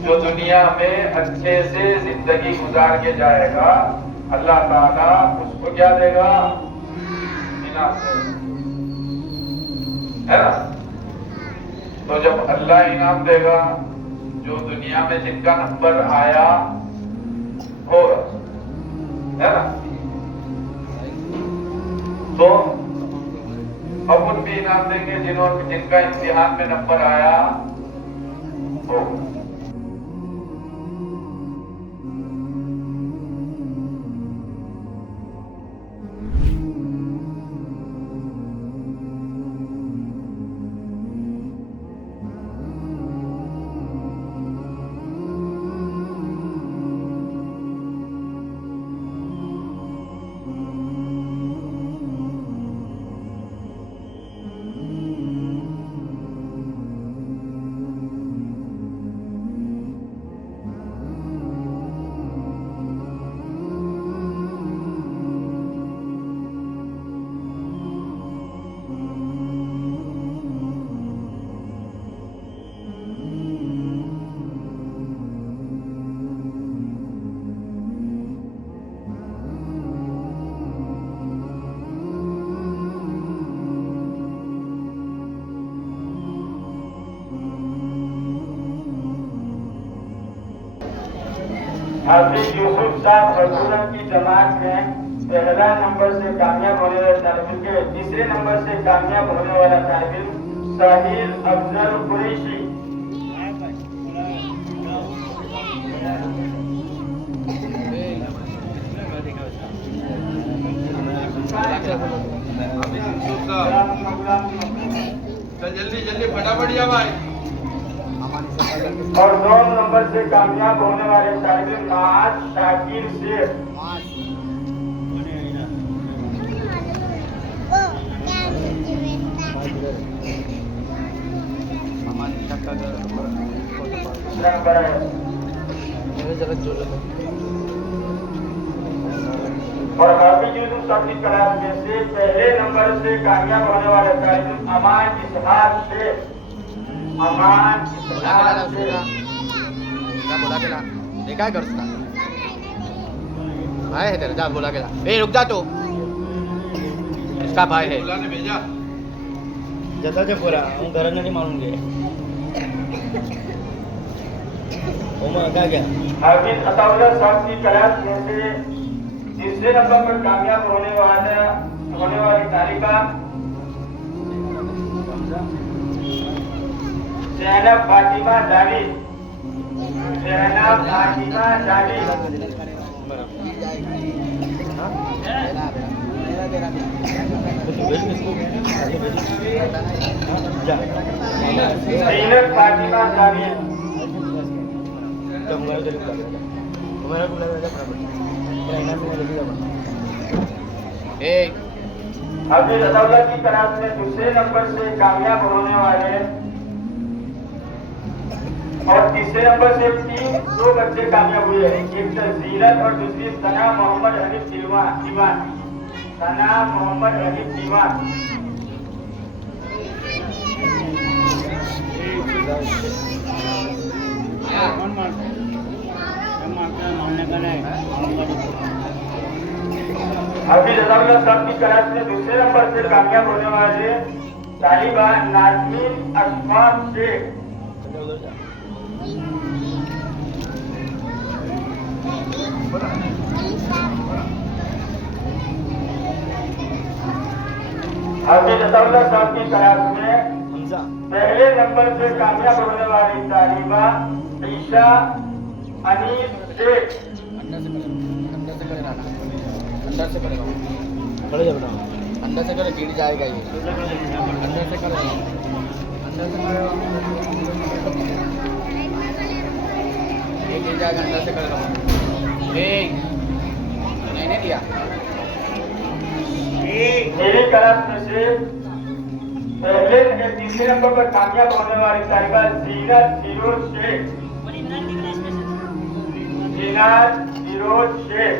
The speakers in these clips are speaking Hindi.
जो दुनिया में अच्छे से जिंदगी गुजार के जाएगा, अल्लाह ताला उसको क्या देगा? इनाम है ना। तो जब अल्लाह इनाम देगा, जो दुनिया में जिनका नंबर आया होगा, है ना, तो अब उन भी इनाम देंगे जिनका इम्तिहान में नंबर आया होगा। हाफिज यूसुफ साहब हजूरत की जमात में पहला नंबर से कामयाब होने वाला तालिब के तीसरे नंबर से कामयाब होने वाला तालिब साहिल अफजल कुरैशी। जल्दी जल्दी फटाफट जा भाई। और 9 नंबर से कामयाब होने वाले तालिब नाज शाकिर शेख। और हाफिज यूसुफ साहब की क्लास में से पहले नंबर से कामयाब होने वाले तालिब अमान इसहाक शेख। अमान इसहाक शेख बोला के ला, देखा है करता भाई है तेरा, जा बोला के ला। ए रुक जा, तो इसका भाई है। बुलाने भेजा जता जे पूरा हूँ घर नहीं मालूंगे ओमा क्या क्या हाफिज अताउल्लाह साहब की क्लास में से तीसरे नंबर पर कामयाब होने वाली तालिका ज़ैनब फातिमा जावेद। ज़ैनब फातिमा जावेद। ज़ैनब फातिमा जावेद। हाफिज अताउल्लाह की क्लास में दूसरे नंबर से कामयाब होने वाले और तीसरे नंबर से 2 बच्चे कामयाब हुए हैं। एक जीरत और दूसरी सना मोहम्मद हनीफ दीवान। सना मोहम्मद हनीफ दीवान। हाफिज अताउल्लाह साहब की क्लास में दूसरे नंबर से कामयाब होने वाले तालिबा नाज़मीन अशफाक शेख। हाफिज अताउल्लाह साहब की क्लास में पहले नंबर से कामयाब होने वाली तालिबा ईशा अनीस शेख। अंदर से करेगा, खड़े जा बेटा, अंदर से करे गिर जाएगा ये। अंदर से करेगा, अंदर से करेगा, ये गिर जाएगा। अंदर से करेगा, नहीं दिया। मेरी क्लास में से पहले तीसरे नंबर पर कामयाब होने वाली तालिबा जीनत फिरोज शेख। जीनत फिरोज शेख।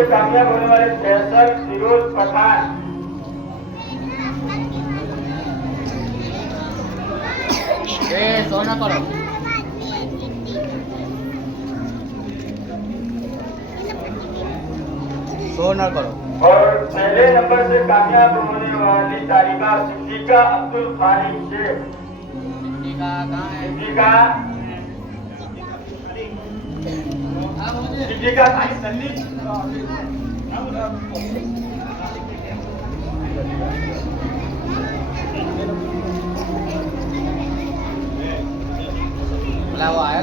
से कामयाब होने वाले फैसल फिरोज पठान। सोना करो सोना करो। और पहले नंबर से कामयाब होने वाली तालिबा सिद्दीका अब्दुल खालिक शेख। सिद्दीका वो आया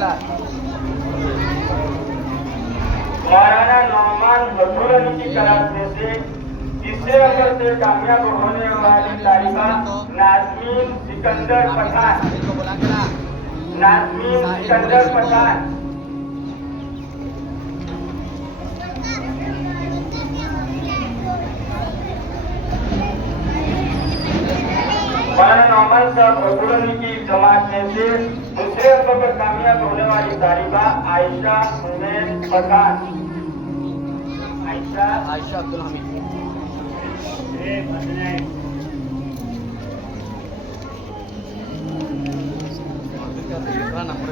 मौलाना नौमान हजूरनी की क्लास में से तीसरे नंबर से कामयाब होने वाली तालिबा नाज़मीन सिकंदर पठान। नाज़मीन सिकंदर पठान। मौलाना नौमान साहब हजूरनी की जमात में से दूसरे नंबर पर कामयाब होने वाली तालिबा आयशा हुसैन पठान। आयशा अब्दुल हमीद।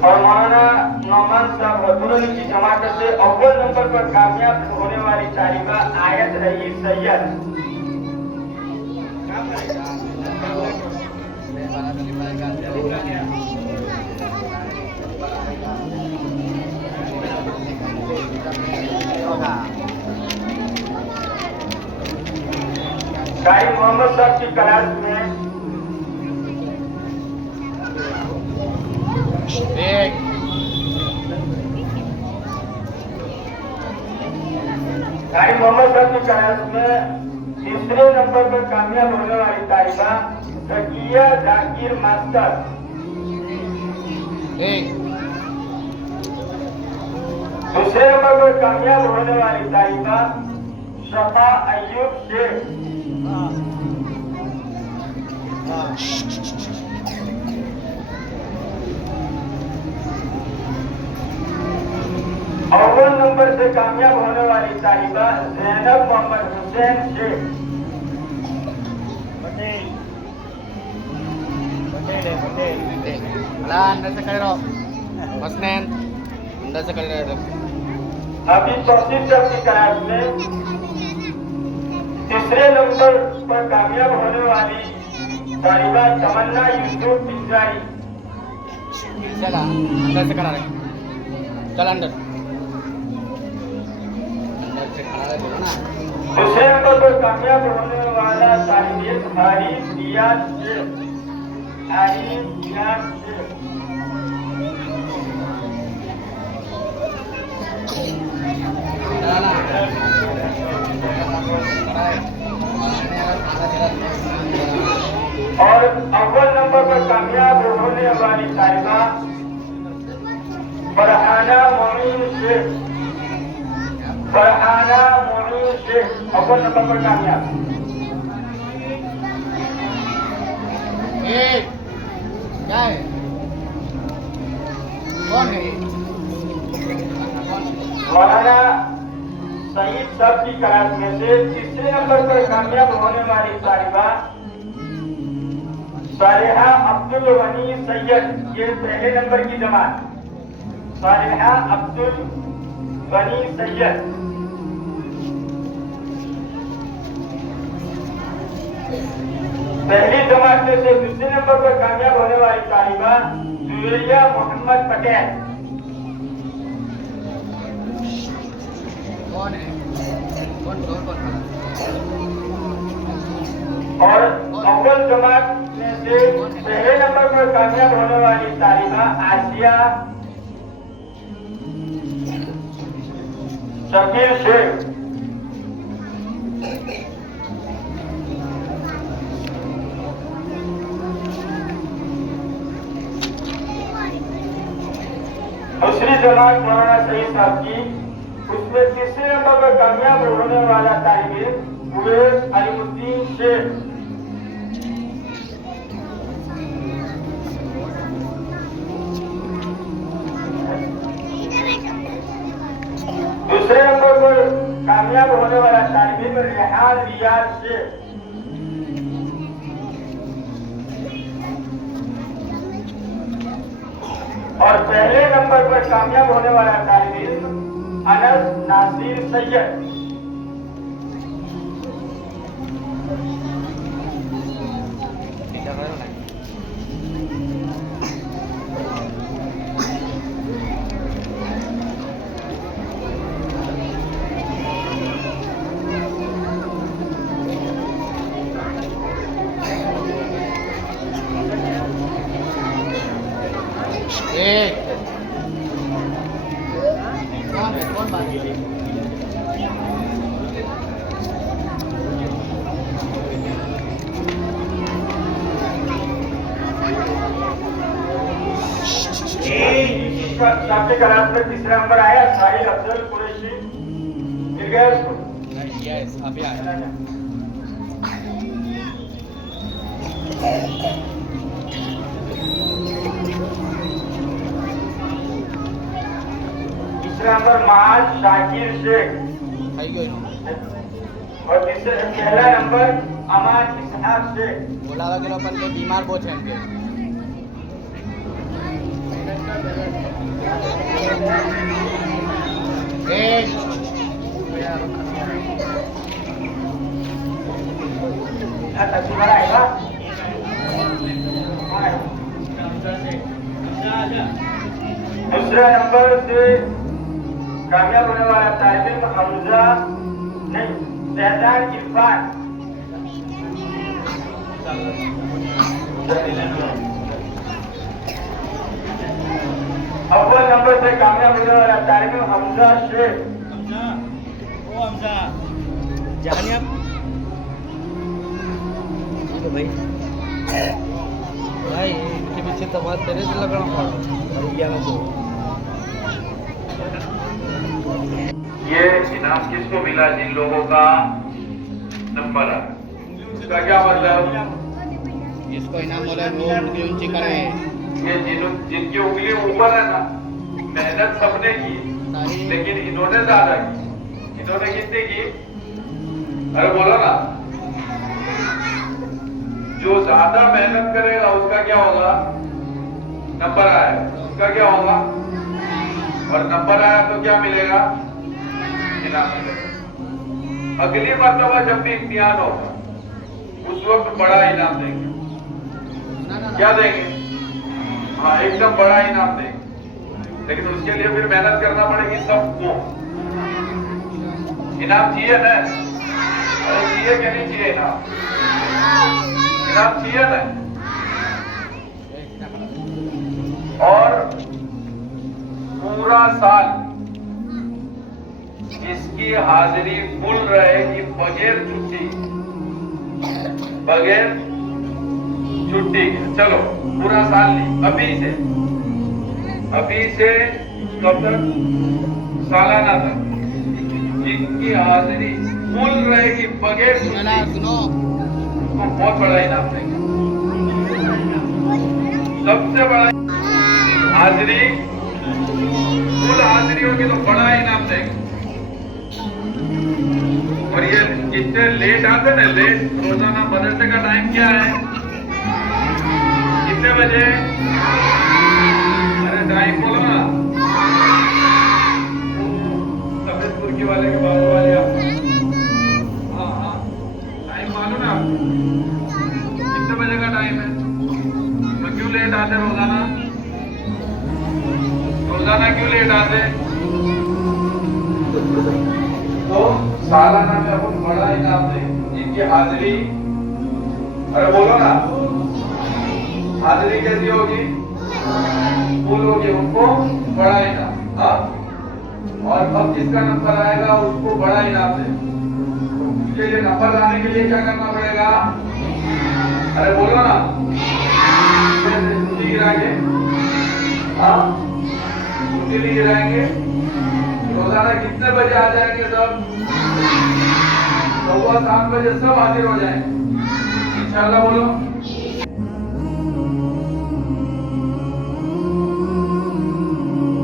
और मौलाना नौमान साहब हजूरनी की जमात से अव्वल नंबर पर कामयाब होने वाली तालिबा आयत रईस सैयद। शाही मोहम्मद साहब की क्लास में शाही मोहम्मद साहब की क्लास में तीसरे नंबर पर कामयाब होने वाली तालिबा तकिया जाकिर मास्टर। दूसरे नंबर पर कामयाब होने वाली तालिबा शफा अय्यूब शेख। अव्वल नंबर से कामयाब होने वाली तालिबा जैनब मोहम्मद हुसैन शेख। अंदर से खड़े रहो हसनैन, अंदर से खड़े रहो। अभी तौसीफ साहब की क्लास में तीसरे नंबर पर कामयाब होने वाली तालिबा तमन्ना यूसुफ पिंजारी। चला अंदर से खड़ा रहे, चल अंदर से खड़ा रहे बोलो ना। दूसरे नंबर पर कामयाब होने वाला तालिब हारिस रियाज शेख। हारिस रियाज शेख। और अव्वल नंबर पर कामयाब होने वाली तालिबा फरहाना मोइन शेख। फरहाना मोइन शेख अव्वल नंबर पर कामयाब। क्या है कौन है? मौलाना सईद साहब की क्लास में से तीसरे नंबर पर कामयाब होने वाली तालिबा सालिहा अब्दुल गनी सैयद। ये पहले नंबर की जमात सालिहा अब्दुल गनी सैयद। पहली जमात में से दूसरे नंबर पर कामयाब होने वाली तालिबा जुवेरिया मोहम्मद पटेल। कौन है? कौन और अव्वल जमात में से पहले नंबर पर कामयाब होने वाली तालिबा आसिया शकील शेख। दूसरी जमात मौलाना सईद साहब की, उसमें तीसरे नंबर पर कामयाब होने वाला तालिब उवैस अलीमुद्दीन शेख। दूसरे नंबर पर कामयाब कामयाब होने वाला तालिब इल्म रेहान रियाज शेख। और पहले नंबर पर कामयाब होने वाला तालिब इल्म अनस नासिर सैयद। कौन बात है? आपके क्लास में तीसरा नंबर आया साहिल अफजल कुरैशी। मिल गया उसको? यस, अभी आया। तीसरा नंबर महाज शाकिर शेख। और पहला नंबर अमान इसहाक शेख। बोला कि अपन के बीमार बहुत हैं इनके। दूसरा नंबर से कामयाब होने वाला तालिब इल्म हमजा नहीं शहजाद इरफान। अव्वल नंबर से कामयाब होने वाला तालिब इल्म हमजा शेख। हमजा जाने आप भाई भाई इनके पीछे तो बात तेरे से लगना पड़ा। ये इनाम किसको मिला? जिन लोगों का नंबर है, इसका क्या मतलब? जिसको इनाम बोले वो उंगली ऊंची करे। ये जिनकी उंगली ऊपर है ना, मेहनत सबने की लेकिन इन्होंने ज्यादा की। इन्होंने कितनी की? अरे बोलो ना। जो ज्यादा मेहनत करेगा उसका क्या होगा? नंबर आएगा। उसका क्या होगा? और नंबर आया तो क्या मिलेगा? इनाम मिलेगा। अगली मर्तबा जब भी इम्तिहान होगा उस वक्त बड़ा इनाम देंगे। क्या देंगे? हाँ, एकदम बड़ा इनाम देंगे। लेकिन उसके लिए फिर मेहनत करना पड़ेगी सबको। इनाम चाहिए ना? अरे चाहिए क्या नहीं चाहिए इनाम? इनाम चाहिए ना? और पूरा साल इसकी हाजिरी फुल रहेगी बगैर छुट्टी। बगैर छुट्टी के। चलो पूरा साल नहीं, अभी से कब तक? सालाना तक जिनकी हाजिरी फुल रहेगी बगैर छुट्टी, सुनो तो बहुत बड़ा इनाम देंगे। सबसे बड़ा हाजिरी, फुल हाजिरी होगी तो बड़ा इनाम देंगे। और ये जितने लेट आते ना, लेट रोजाना मदरसे का टाइम क्या है? कितने बजे? अरे टाइम बोलो ना। सफेद कुर्की वाले के बाजू वाले आप। हाँ हाँ, टाइम मालूम है आपको? कितने बजे का टाइम है? तो क्यों लेट आते रोजाना? रोजाना क्यों लेट आते? तो सालाना में अपन बड़ा इनाम दें। इनकी हाजिरी, अरे बोलो ना, हाजिरी कैसी होगी? फुल होगी, उनको बड़ा इनाम। हाँ, और अब जिसका नंबर आएगा उसको बड़ा इनाम दें। तो उसके लिए नंबर लाने के लिए क्या करना पड़ेगा? अरे बोलो ना, छुट्टी गिराएंगे। हाँ, छुट्टी नहीं गिराएंगे। रोजाना कितने बजे आ जाएंगे? सब 7:15 बजे सब हाजिर हो जाएंगे इंशाल्लाह। बोलो